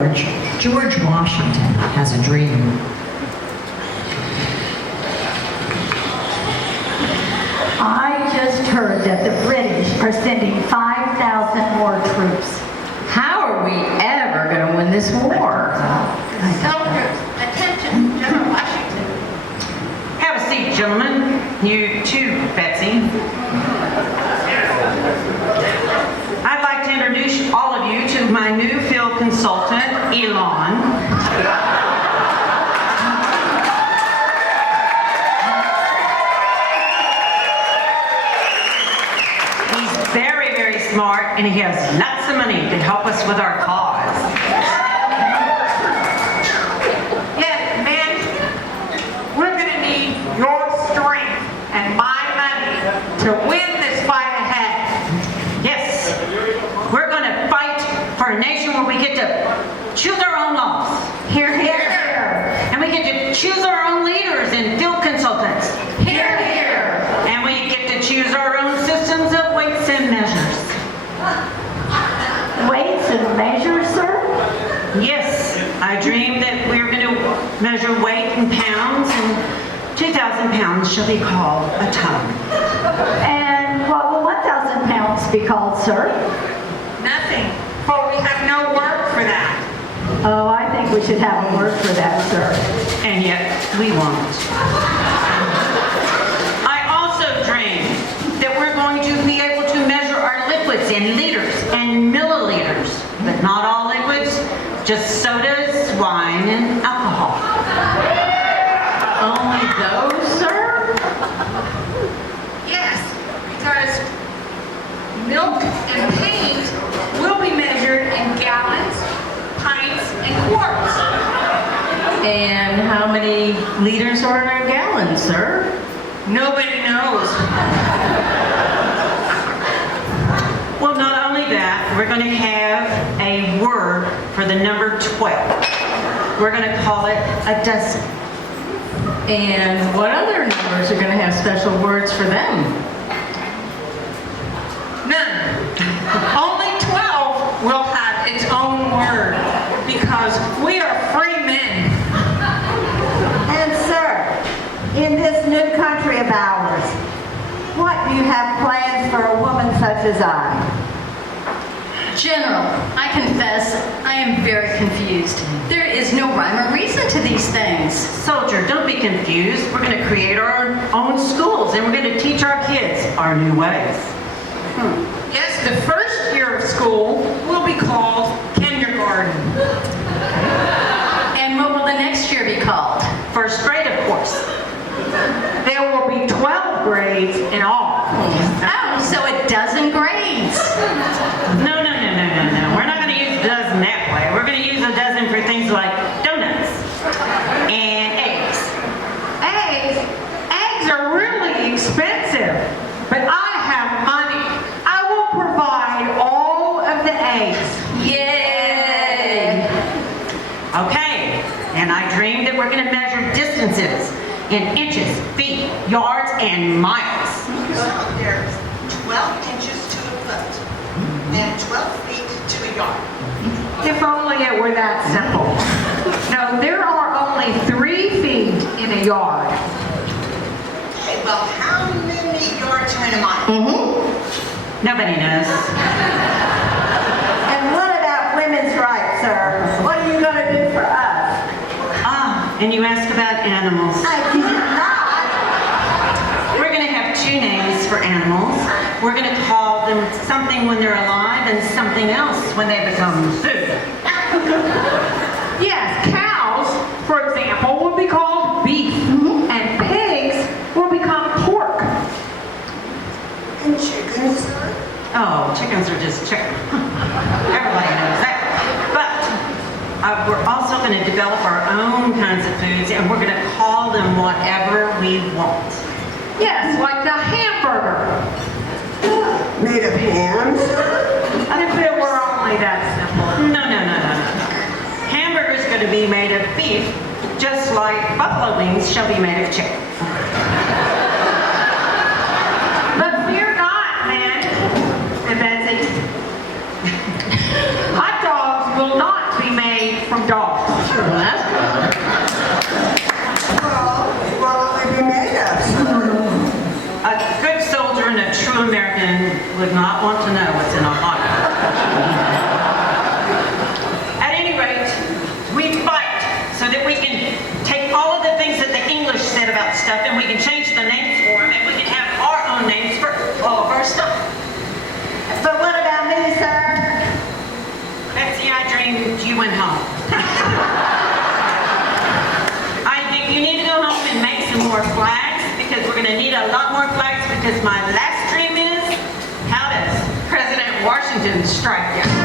George Washington has a dream. I just heard that the British are sending 5,000 more troops. How are we ever going to win this war? Soldiers, attention, General Washington. Have a seat, gentlemen. You too, Betsy. I'd like to introduce all of you to my new field consultant, Elon. Very, very smart, and he has lots of money to help us with our cause. Yes, men, we're going to need your strength and my money to win this fight ahead. Yes, we're going to fight for a nation where we get to choose our own laws. Hear, hear. And we get to choose our own leaders and field consultants. Hear, hear. And we get to choose our own systems of weights and measures. Weights and measures, sir? Yes, I dreamed that we were going to measure weight in pounds, and 2,000 pounds shall be called a ton. And what will 1,000 pounds be called, sir? Nothing, for we have no word for that. Oh, I think we should have a word for that, sir. And yet, we won't. I also dreamed that we're going to be able to measure our liquids in liters and milliliters, but not all liquids, just sodas, wine, and alcohol. Only those, sir? Yes, because milk and paint will be measured in gallons, pints, and quarts. And how many liters are in a gallon, sir? Nobody knows. Well, not only that, we're going to have a word for the number 12. We're going to call it a dozen. And what other numbers are going to have special words for them? None. Only 12 will have its own word because we are free men. And sir, in this new country of ours, what do you have plans for a woman such as I? General, I confess, I am very confused. There is no rhyme or reason to these things. Soldier, don't be confused. We're going to create our own schools, and we're going to teach our kids our new ways. Yes, the first year of school will be called kindergarten. And what will the next year be called? First grade, of course. There will be 12 grades in all. Oh, so a dozen grades. No. We're not going to use a dozen that way. We're going to use a dozen for things like donuts and eggs. Eggs? Eggs are really expensive, but I have money. I will provide all of the eggs. Yay! Okay, and I dreamed that we're going to measure distances in inches, feet, yards, and miles. There's 12 inches to a foot and 12 feet to a yard. If only it were that simple. No, there are only 3 feet in a yard. Okay, well, how many yards are in a mile? Nobody knows. And what about women's rights, sir? What are you going to do for us? And you asked about animals. I did not. We're going to have 2 names for animals. We're going to call them something when they're alive and something else when they become food. Yes, cows, for example, will be called beef, and pigs will become pork. And chickens, sir? Oh, chickens are just chicken. Everybody knows that. But we're also going to develop our own kinds of foods, and we're going to call them whatever we want. Yes, like the hamburger. Made of ham, sir? If it were only that simple. No. Hamburger's going to be made of beef, just like buffalo wings shall be made of chicken. But fear not, men and Betsy. Hot dogs will not be made would not want to know what's in a pocket. At any rate, we fight so that we can take all of the things that the English said about stuff and we can change the names for them and we can have our own names for all of our stuff. But what about me, sir? Betsy, I dreamed you went home. I think you need to go home and make some more flags because we're going to need a lot more flags because my last dream is, how does President Washington strike you?